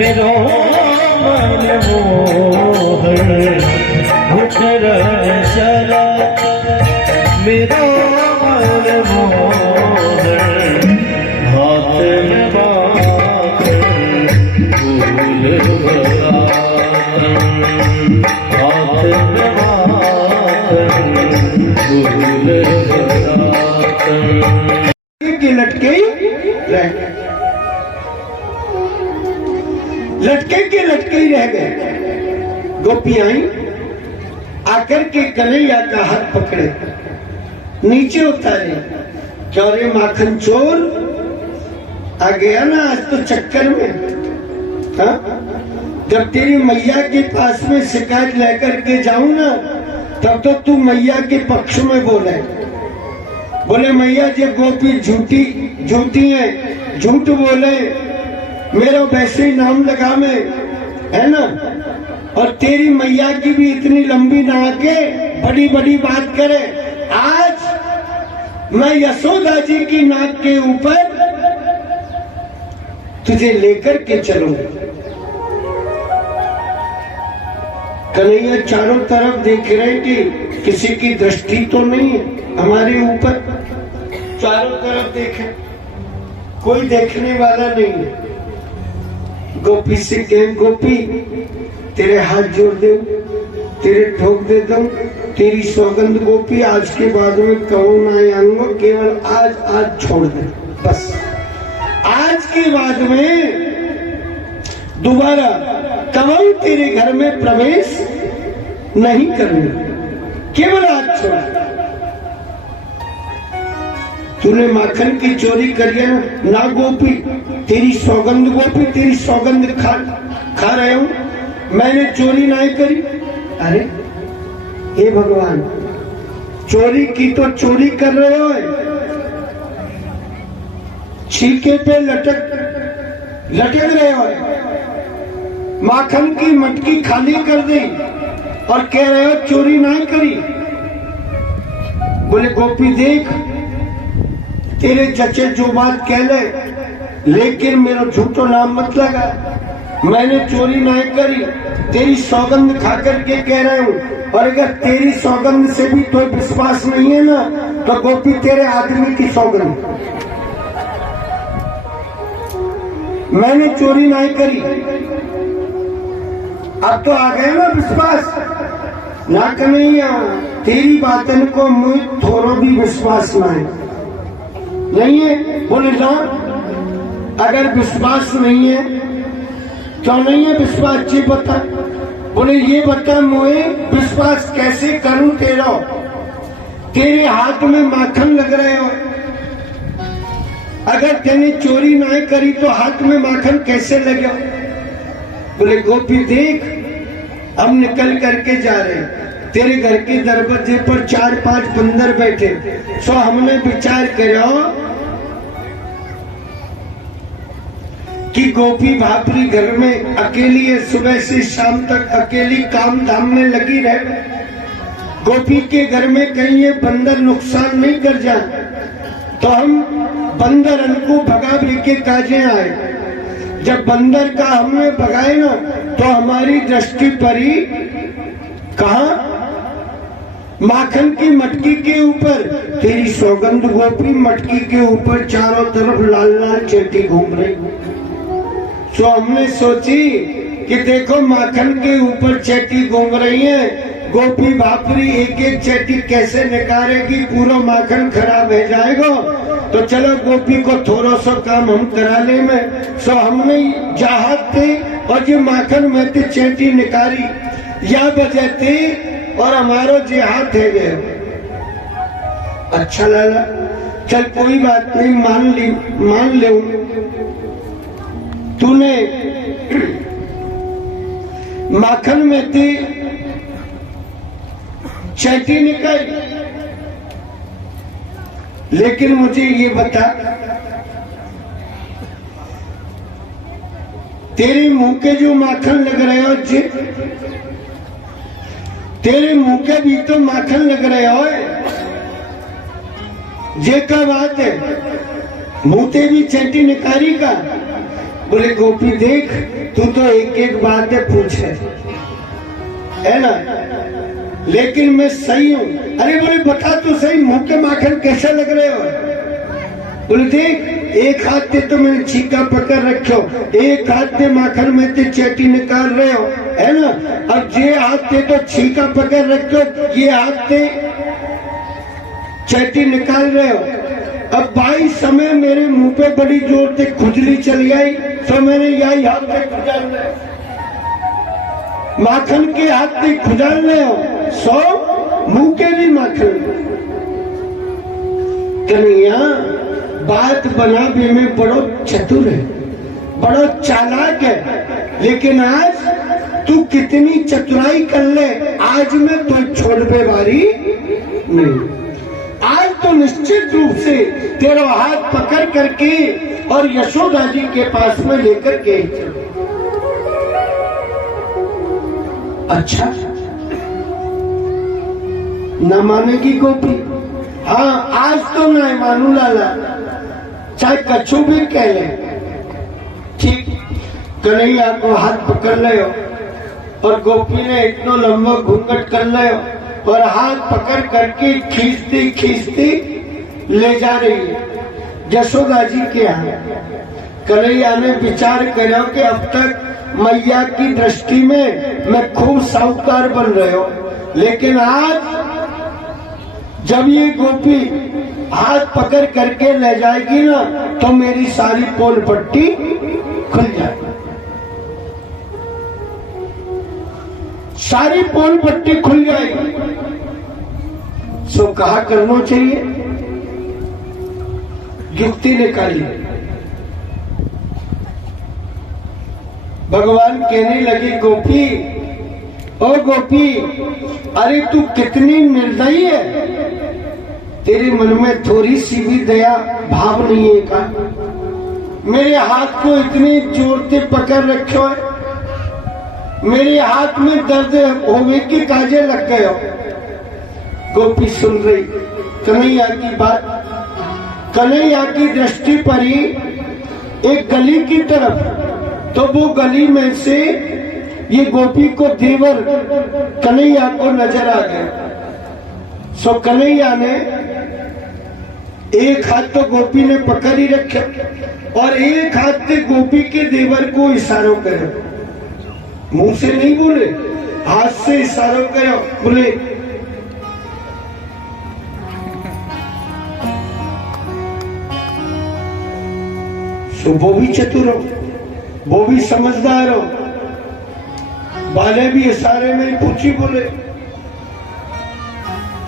मेरो मन मोहन उतर चला मेरो मन मोहन हाथ में माखन फूल भरा हाथ में माखन फूल भरा की लटके ही रह गए। गोपी आई आकर के कन्हैया का हाथ पकड़े नीचे उतारे। क्या रे माखन चोर आ गया ना आज तो चक्कर में। हाँ? जब तेरी मैया के पास में शिकायत लेकर के जाऊं ना तब तो तू मैया के पक्ष में बोले मैया जी गोपी झूठी है, झूठ बोले मेरा वैसे ही नाम लगा में है ना। और तेरी मैया की भी इतनी लंबी ना आके बड़ी बड़ी बात करे। आज मैं यशोदा जी की नाक के ऊपर तुझे लेकर के चलूंगा। कन्हैया चारों तरफ देख रहे कि किसी की दृष्टि तो नहीं हमारे ऊपर। चारों तरफ देखे कोई देखने वाला नहीं है। गोपी से कहें गोपी तेरे हाथ जोड़ दे, तेरे ठोक दे दूं, तेरी सौगंध गोपी आज के बाद में कहूं ना आऊंगा, केवल आज छोड़ दे बस। आज के बाद में दोबारा कभी तेरे घर में प्रवेश नहीं करना, केवल आज छोड़। तूने माखन की चोरी करी है ना गोपी, तेरी सौगंध गोपी, तेरी सौगंध खा रहे हूं, मैंने चोरी नहीं करी। अरे हे भगवान, चोरी की तो चोरी कर रहे हो, छीके पे लटक रहे हो, माखन की मटकी खाली कर दी और कह रहे हो चोरी नहीं करी। बोले गोपी देख तेरे चचे जो बात कह ले, लेकिन मेरा झूठो नाम मत लगा, मैंने चोरी नहीं करी, तेरी सौगंध खा करके कह रहा हूँ। और अगर तेरी सौगंध से भी कोई विश्वास नहीं है ना तो गोपी तेरे आदमी की सौगंध, मैंने चोरी नहीं करी। अब तो आ गए ना विश्वास ना। कन्हैया तेरी बातन को मुझ थोड़ा भी विश्वास नहीं है। बोले ना अगर विश्वास नहीं है क्यों नहीं है विश्वास जी बता। बोले ये बता मुझे विश्वास कैसे करूं तेरा, तेरे हाथ में माखन लग रहे हो, अगर तेने चोरी नहीं करी तो हाथ में माखन कैसे लगे। बोले गोपी देख हम निकल करके जा रहे हैं, तेरे घर के दरवाजे पर 4-5 बंदर बैठे। सो हमने विचार करो कि गोपी भापरी घर में अकेली है, सुबह से शाम तक अकेली काम धाम में लगी रहे। गोपी के घर में कहीं ये बंदर नुकसान नहीं कर जाए तो हम बंदर को भगा भी के काजे आए। जब बंदर का हमने भगाए ना तो हमारी दृष्टि पड़ी कहा माखन की मटकी के ऊपर। तेरी सौगंध गोपी मटकी के ऊपर चारों तरफ लाल लाल चेटी घूम रही। तो हमने सोची कि देखो माखन के ऊपर चेटी घूम रही है, गोपी भापरी एक एक चेटी कैसे निकालेगी, पूरा माखन खराब हो जाएगा। तो चलो गोपी को थोड़ा सा काम हम करा ले में। सो हमने चाहत थे और जो माखन में थे चेटी निकाली या बजे थे और हमारो जे हाथ है गए। अच्छा लगा, चल कोई बात नहीं, मान ले तूने माखन में थी चेटी निकाली। लेकिन मुझे ये बता तेरे मुंह के जो माखन लग रहे हो जी, तेरे मुंह के भी तो माखन लग रहे हो, ये क्या बात है, मुंह ते भी चेटी निकारी का। बोले गोपी देख तू तो एक एक बातें पूछे, है ना, लेकिन मैं सही हूँ। अरे बोले बता तो सही, मुंह के माखन कैसे लग रहे हो? बोले देख, एक हाथ से तो मैंने छीका पकड़ रखो, एक हाथ से माखन में से चेटी निकाल रहे हो, है ना। अब ये हाथ से तो छीका पकड़ रखो, ये हाथ से चेटी निकाल रहे हो। अब भाई समय मेरे मुंह पे बड़ी जोर से खुजली चली आई, तो मैंने यही हाथ से खुजाल रहे हो, माखन के हाथ से खुजाल रहे हो, सो मुंह के भी माखन। कन्हैया बात बना भी में बड़ो चतुर है, बड़ो चालाक है, लेकिन आज तू कितनी चतुराई कर ले, आज मैं तो छोड़ पे बारी नहीं। आज तो निश्चित रूप से तेरा हाथ पकड़ करके और यशोदा जी के पास में लेकर के। अच्छा, न मानेगी गोपी? हाँ, आज तो नहीं मानू लाला, चाहे कछु भी कह ले। ठीक, कन्हैया को हाथ पकड़ ले और गोपी ने इतना लंबा घूंघट कर ले और हाथ पकड़ करके खींचती खींचती ले जा रही है यशोदा जी के यहाँ। कन्हैया ने विचार करो कि अब तक मैया की दृष्टि में मैं खूब साहूकार बन रहे हो, लेकिन आज जब ये गोपी हाथ पकड़ करके ले जाएगी ना, तो मेरी सारी पोल पट्टी खुल जाएगी, सारी पोल पट्टी खुल जाएगी। सो कहा करना चाहिए, युक्ति निकाली। भगवान कहने लगे गोपी, ओ गोपी, अरे तू कितनी निर्दयी है, तेरे मन में थोड़ी सी भी दया भाव नहीं है का? मेरे हाथ को इतनी जोर से पकड़ रखो है, मेरे हाथ में दर्द होने के काजे लग गए हो। गोपी सुन रही कन्हैया की बात। कन्हैया की दृष्टि पड़ी एक गली की तरफ, तो वो गली में से ये गोपी को देवर कन्हैया को नजर आ गया। सो कन्हैया ने एक हाथ तो गोपी ने पकड़ ही रखे और एक हाथ से गोपी के देवर को इशारों करो, मुंह से नहीं बोले, हाथ से इशारों करो, बोले सो वो भी चतुर हो, वो भी समझदार हो, बाले भी इशारे में पूछी बोले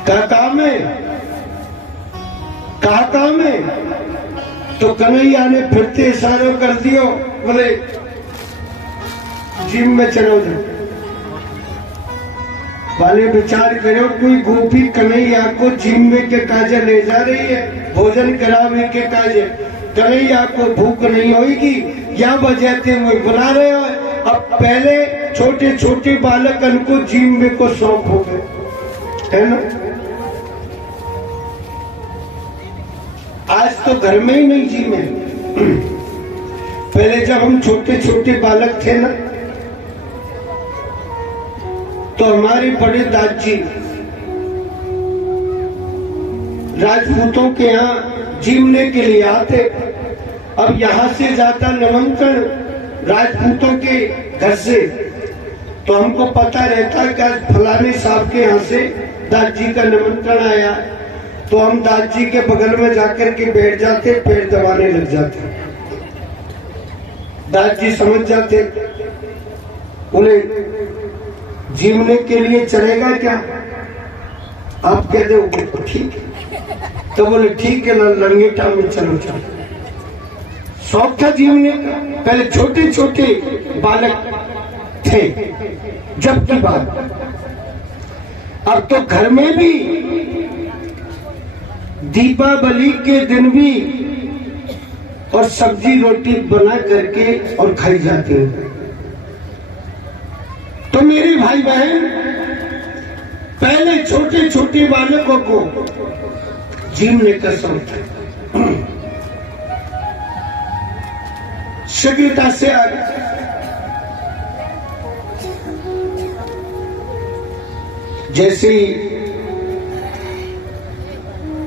क्या काम है, क्या काम है? तो कन्हैया ने फिर से इशारों कर दियो, बोले जिम में चलो जाओ। वाले विचार करो, कोई गोपी कन्हैया को जिम में के काजे ले जा रही है, भोजन करावे के काजे। कन्हैया को भूख नहीं होगी या वजह से वो बुला रहे हो। अब पहले छोटे छोटे बालक को जिम में को शौक हो गए, है ना। आज तो घर में ही नहीं जिम है। पहले जब हम छोटे छोटे बालक थे ना, तो हमारे बड़े दादाजी राजपूतों के यहाँ जीमने के लिए आते। अब यहाँ से जाता निमंत्रण राजपूतों के घर से, तो हमको पता रहता कि आज फलाने साहब के यहाँ से दादाजी का निमंत्रण आया, तो हम दादाजी के बगल में जाकर के बैठ जाते, पैर दबाने लग जाते। दादाजी समझ जाते, उन्हें जीवने के लिए चलेगा क्या? आप कह दो ठीक है, तो बोले ठीक है ना, लंगेटा में चलो चलो। शौक था जीवने का। पहले छोटे छोटे बालक थे जब की बात। अब तो घर में भी दीपावली के दिन भी और सब्जी रोटी बना करके और खाई जाती है। तो मेरे भाई बहन, पहले छोटे छोटे बालकों को जीवने का शौक था, शीघ्रता से जैसे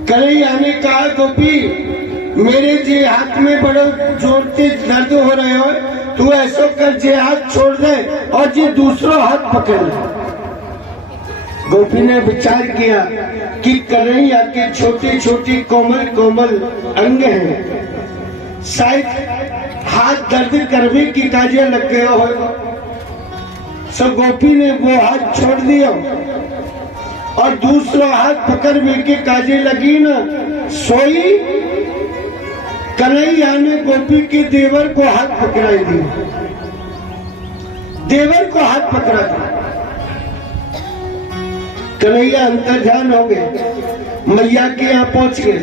कन्हैया ने कहा गोपी मेरे जे हाथ में बड़ो जोर से दर्द हो रहे हो, तू ऐसा कर जे हाथ छोड़ दे और जे दूसरा हाथ पकड़ ले। गोपी ने विचार किया कि कन्हैया के छोटे छोटे कोमल कोमल अंग हैं, शायद हाथ दर्द करने की काजे लग गया होगा। सो गोपी ने वो हाथ छोड़ दिया और दूसरा हाथ पकड़ में के काजे लगी ना, सोई। कन्हैया ने गोपी के देवर को हाथ पकड़ा दिया, देवर को हाथ पकड़ा दिया। कन्हैया अंतर्ध्यान हो गए, मैया के यहाँ पहुंच गए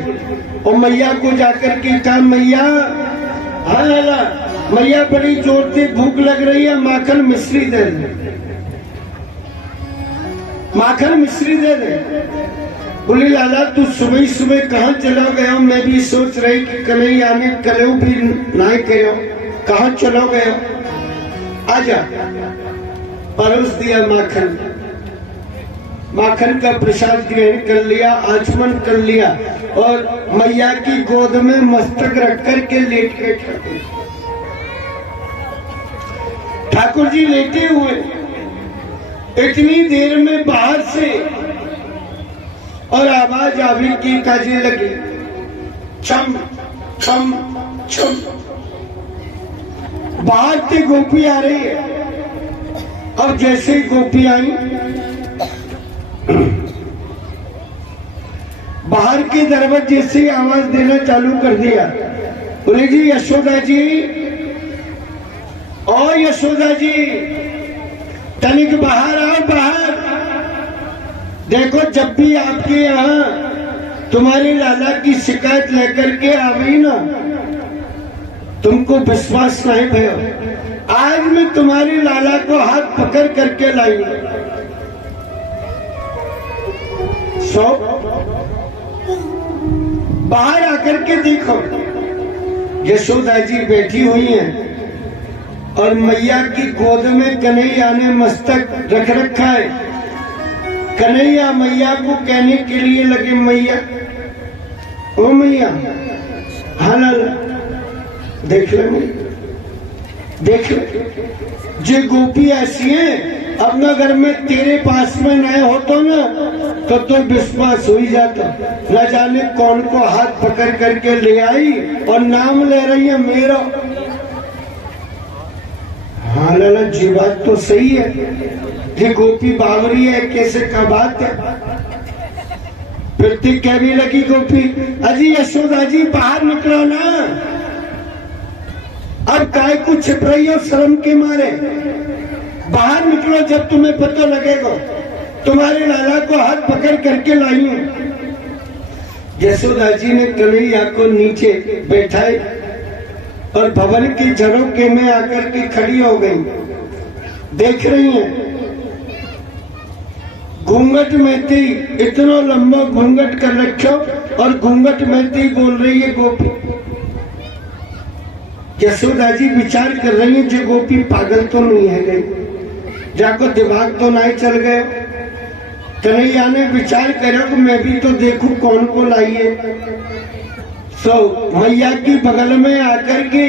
और मैया को जाकर के कहा मैया, हाँ लाला, मैया बड़ी जोर से भूख लग रही है, माखन मिश्री दे दे, माखन मिश्री दे दे। बोले लाला तू सुबह सुबह कहाँ चला गया? मैं भी सोच रही कि कन्हैया ने कलेऊ भी ना करो, कहाँ चलो गए? आजा। परोस दिया माखन, माखन का प्रसाद ग्रहण कर लिया, आचमन कर लिया और मैया की गोद में मस्तक रख करके लेट गए ठाकुर। ठाकुर जी लेटे हुए, इतनी देर में बाहर से और आवाज आवी की काजे लगी, छम छम छम। बाहर से गोपी आ रही है। अब जैसे ही गोपी आई, बाहर के दरवाजे से आवाज देना चालू कर दिया, बोले जी यशोदा जी, ओ यशोदा जी, तनिक बाहर आओ, बाहर देखो। जब भी आपके यहाँ तुम्हारे लाला की शिकायत लेकर के आ गई ना, तुमको विश्वास नहीं भयो, आज मैं तुम्हारे लाला को हाथ पकड़ करके लाई। सो बाहर आकर के देखो, यशोदा जी बैठी हुई हैं और मैया की गोद में कन्हैया ने मस्तक रख रखा है। कन्हैया मैया को कहने के लिए लगे, मैया, ओ मैया, हाँ लाला, देख ले देख ले, जे गोपी ऐसी है, अब अगर मैं तेरे पास में नहीं होता ना तो विश्वास हो ही जाता। न जाने कौन को हाथ पकड़ करके ले आई और नाम ले रही है मेरा। हाँ लाला जी, बात तो सही है, ये गोपी बावरी है, कैसे का बात है। फिर तो कहने लगी गोपी, अजी यशोदा जी बाहर निकलो ना, अब काय को छिप रही हो शर्म के मारे, बाहर निकलो, जब तुम्हें पता लगेगा। तुम्हारे लाला को हाथ पकड़ करके लाई हूं। यशोदा जी ने कन्हैया को नीचे बैठाए और भवन की झरोके में आकर के खड़ी हो गई। देख रही हैं, घूंघट में थी, इतना लंबा घूंघट कर रखो और घूंघट में थी बोल रही है गोपी। यशोदा जी विचार कर रही है, जो गोपी पागल तो नहीं है गई, जाको दिमाग तो नहीं चल गए। कन्हैया ने विचार करो कि मैं भी तो देखूं कौन को लाइए। सो मैया की बगल में आकर के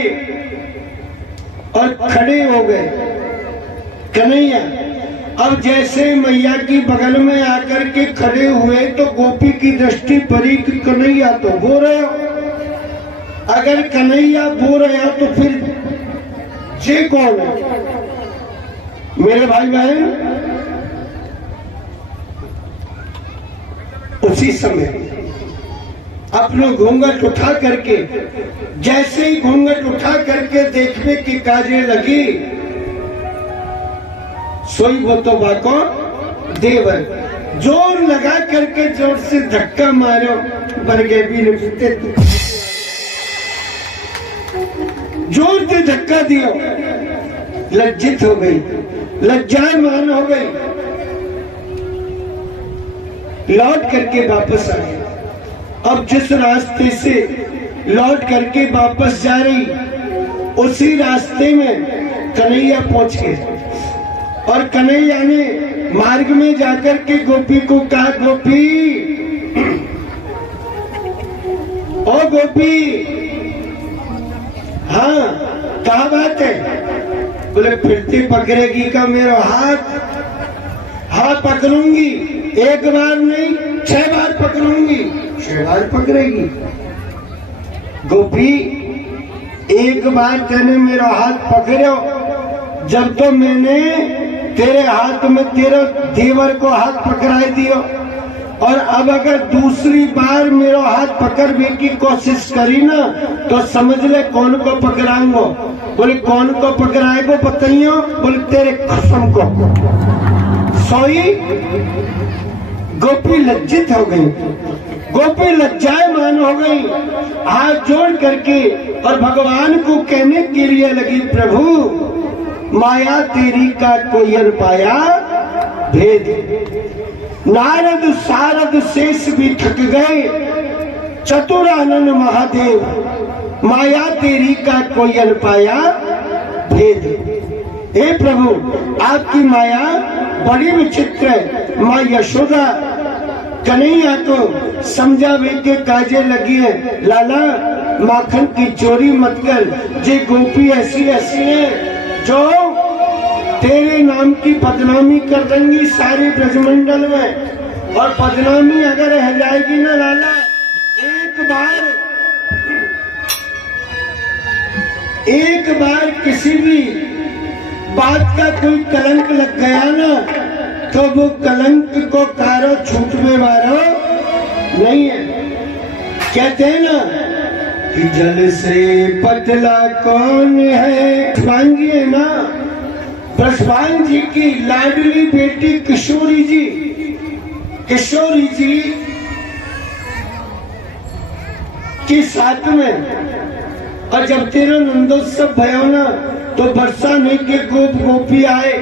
और खड़े हो गए कन्हैया। अब जैसे मैया की बगल में आकर के खड़े हुए तो गोपी की दृष्टि पड़ी कि कन्हैया तो बो रहे हो। अगर कन्हैया बो रहे हो तो फिर जे कौन है? मेरे भाई बहन, उसी समय अपना घूंघट उठा करके, जैसे ही घूंघट उठा करके देखने की काजे लगी, सोई वो तो बाको देवर। जोर लगा करके जोर से धक्का मारो, बरगे भी निपटे, जोर से धक्का दियो। लज्जित हो गई, लज्जायमान हो गई, लौट करके वापस आ गई। अब जिस रास्ते से लौट करके वापस जा रही, उसी रास्ते में कन्हैया पहुंच गए और कन्हैया ने मार्ग में जाकर के गोपी को कहा, गोपी ओ गोपी, हाँ क्या बात है? बोले फिरती पकड़ेगी का मेरा हाथ? हाँ पकड़ूंगी, एक बार नहीं 6 बार पकड़ूंगी। 6 बार पकड़ेगी? गोपी एक बार तेने मेरा हाथ पकड़ो, जब तो मैंने तेरे हाथ में तेरा देवर को हाथ पकड़ाई दियो, और अब अगर दूसरी बार मेरा हाथ पकड़ने की कोशिश करी ना तो समझ ले कौन को पकड़ाऊंगा। बोले कौन को पकड़ाएगो बताइयो? बोले तेरे कसम को। सोई गोपी लज्जित हो गई, गोपी लज्जायमान हो गई, हाथ जोड़ करके और भगवान को कहने के लिए लगी, प्रभु माया तेरी का कोई अन पाया भेद। नारद सारद शेष भी थक गए, चतुरानन महादेव माया तेरी का कोई अन पाया भेद। हे प्रभु आपकी माया बड़ी विचित्र है। माँ यशोदा कन्हैया को समझावे के काजे लगी है, लाला माखन की चोरी मत कर, जे गोपी ऐसी ऐसी है जो तेरे नाम की बदनामी कर देंगी सारे ब्रजमंडल में, और बदनामी अगर रह जाएगी ना लाला, एक बार किसी भी बात का कोई कलंक लग गया ना तो वो कलंक को कारो छूटने वाला नहीं है। कहते हैं ना कि जल से पतला कौन है। ब्रजभान जी है ना, ब्रजभान जी की लाडली बेटी किशोरी जी, किशोरी जी के साथ में, और जब तेरा नंदोत्सव भयो ना तो बरसाने के गोप गोपी आए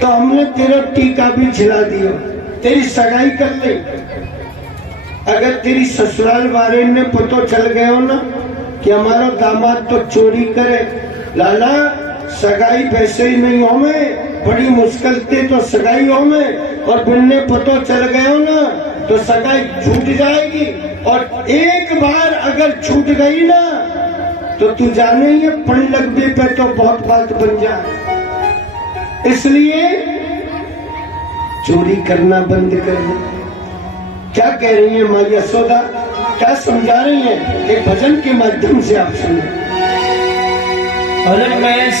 तो हमने तेरा टीका भी झिला दियो, तेरी सगाई कर ले। अगर तेरी ससुराल वाले ने पतो चल गए हो ना कि हमारा दामाद तो चोरी करे, लाला सगाई वैसे ही नहीं हो में, बड़ी मुश्किल से तो सगाई हो में, और बिन्ने पतो चल गए हो ना तो सगाई छूट जाएगी, और एक बार अगर छूट गई ना तो तू जाने ही पढ़ लगने पे तो बहुत बात बन जाए। इसलिए चोरी करना बंद कर दे। क्या कह रही है माँ यशोदा, क्या समझा रही है? एक भजन के माध्यम से आप सुने। अरे मैं